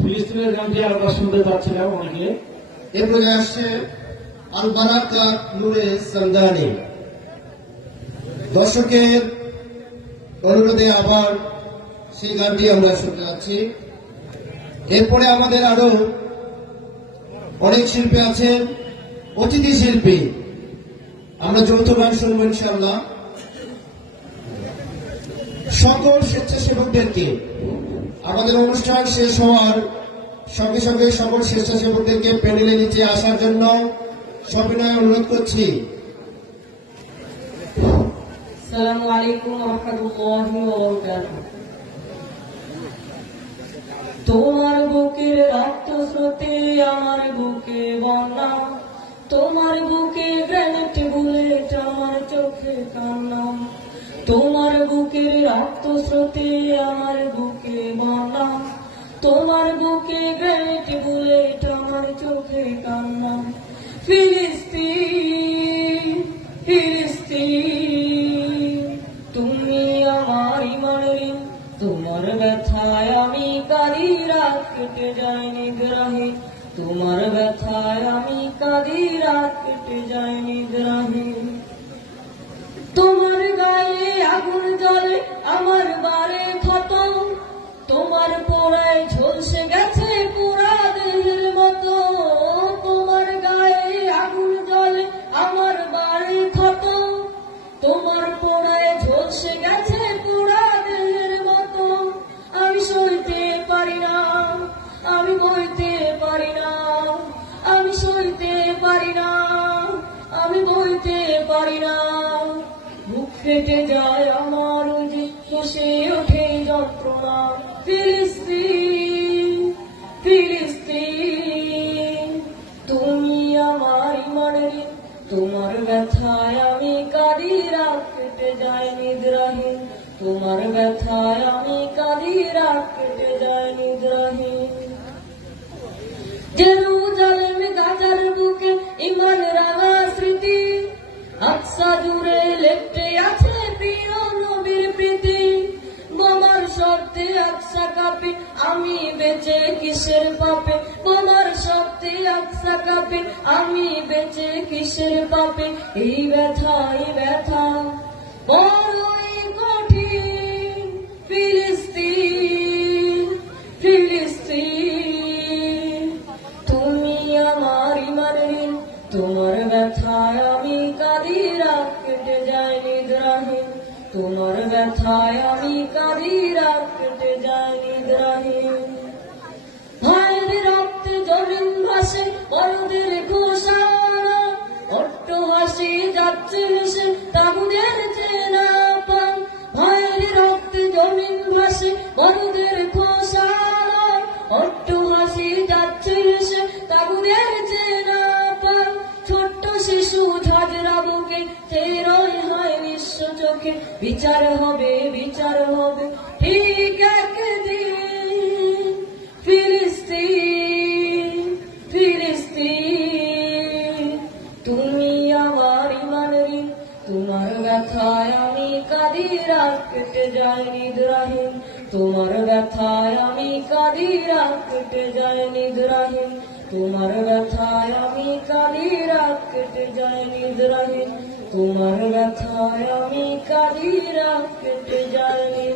ফিলিস্তিনের গানটি আমরা শুনতে পাচ্ছিলাম অনেকে। এরপরে আসছে আল বারাকা নূরে সামদানি। দর্শকের অনুরোধে আবার সেই গানটি আমরা শুনতে যাচ্ছি। এরপরে আমাদের আরো অনেক শিল্পী আছেন, অতিথি শিল্পী। আমরা যৌথ গান শুনবো ইনশাআল্লাহ। সকল স্বেচ্ছাসেবকদেরকে আমাদের অনুষ্ঠান শেষ হওয়ার সঙ্গে সঙ্গে সকল স্বেচ্ছাসেবকদেরকে প্যানেলে নিচে আসার জন্য সবিনয় অনুরোধ করছি। আসসালামু আলাইকুম ওয়া রাহমাতুল্লাহি ওয়া বারাকাতুহু। তোমার বুকের রক্ত স্রোতে আমার বুকে বন্যা, তোমার বুকে গ্রেনেড বুলেট আমার চোখে কান্না, তোমার বুকের রক্ত স্রোতে আমার বুকে বন্যা, তোমার বুকে গ্রেনেড বুলেট আমার চোখে কান্না। ফিলিস্তিন ফিলিস্তিন তুমি আমার ইমানের, তোমার ব্যথায় আমি কাঁদি, রাত কেটে যায় নিদ্রাহীন, তোমার ব্যথায় আমি কাঁদি, রাত কেটে যায় নিদ্রাহীন। তোমার গায়ে আগুন জ্বলে আমার বারে ক্ষত, তোমার পোড়ায় ঝলসে গেছে পুরা দেহের মতো, তোমার গায়ে আগুন জ্বলে আমার বারে ক্ষত, তোমার পোড়ায় ঝলসে গেছে পুরা দেহের মতো। আমি সইতে পারি না, আমি বইতে পারি না, আমি সইতে পারি না, আমি বইতে পারি না। বুক ফেটে যায় আমার, যে ফুঁসে ওঠে যন্ত্রণা। ফিলিস্তিন ফিলিস্তিন তুমি আমার ইমানের, তোমার ব্যথায় আমি কাঁদি, রাত কেটে যায় নিদ্রাহীন, তোমার ব্যথায় আমি কাঁদি, রাত কেটে যায় নিদ্রাহীন। জেরুজালেম গাজার বুকে ইমান রাঙা স্মৃতি, আকসা জুড়ে লেপ্টে আছে প্রিয় নবীর প্রীতি। বোমার শব্দে আকসা কাঁপে, আমি বেঁচে কিসের পাপে, বোমার শব্দে আকসা কাঁপে, আমি বেঁচে কিসের পাপে। এই ব্যথা এই ব্যথা বড়ই কঠিন। ফিলিস্তিন ফিলিস্তিন তুমি আমার ইমানের, তোমার ব্যথায় আমি কাঁদি, রাত কেটে যায় নিদ্রাহীন, তোমার ব্যথায় আমি কাঁদি, রাত কেটে যায় নিদ্রাহীন। ভাইয়ের রক্তে জমিন ভাসে বড়দের ঘোষণা, অট্টহাসি যাচ্ছে ভেসে তাগুদের চেনা পান। ভাইয়ের রক্তে জমিন ভাসে বড়দের ঘোষণা, অট্টহাসি যাচ্ছে ভেসে তাগুদের চেনা পান। ছোট্ট শিশু ঝাঁঝরা বুকে চেরোয় হয় নিঃস্ব চোখে, বিচার হবে বিচার হবে ঠিক একদিন। ফিলিস্তিন ফিলিস্তিন তুমি আমার ইমানের, তোমার ব্যথায় আমি কাঁদি, রাত কেটে যায় নিদ্রাহীন, তোমার ব্যথায় আমি কাঁদি, রাত কেটে যায় নিদ্রাহীন, তোমার ব্যথায় আমি কাঁদি, রাত কেটে যায় নিদ্রাহীন, তোমার ব্যথায় আমি কাঁদি, রাত কেটে যায় নিদ্রাহীন।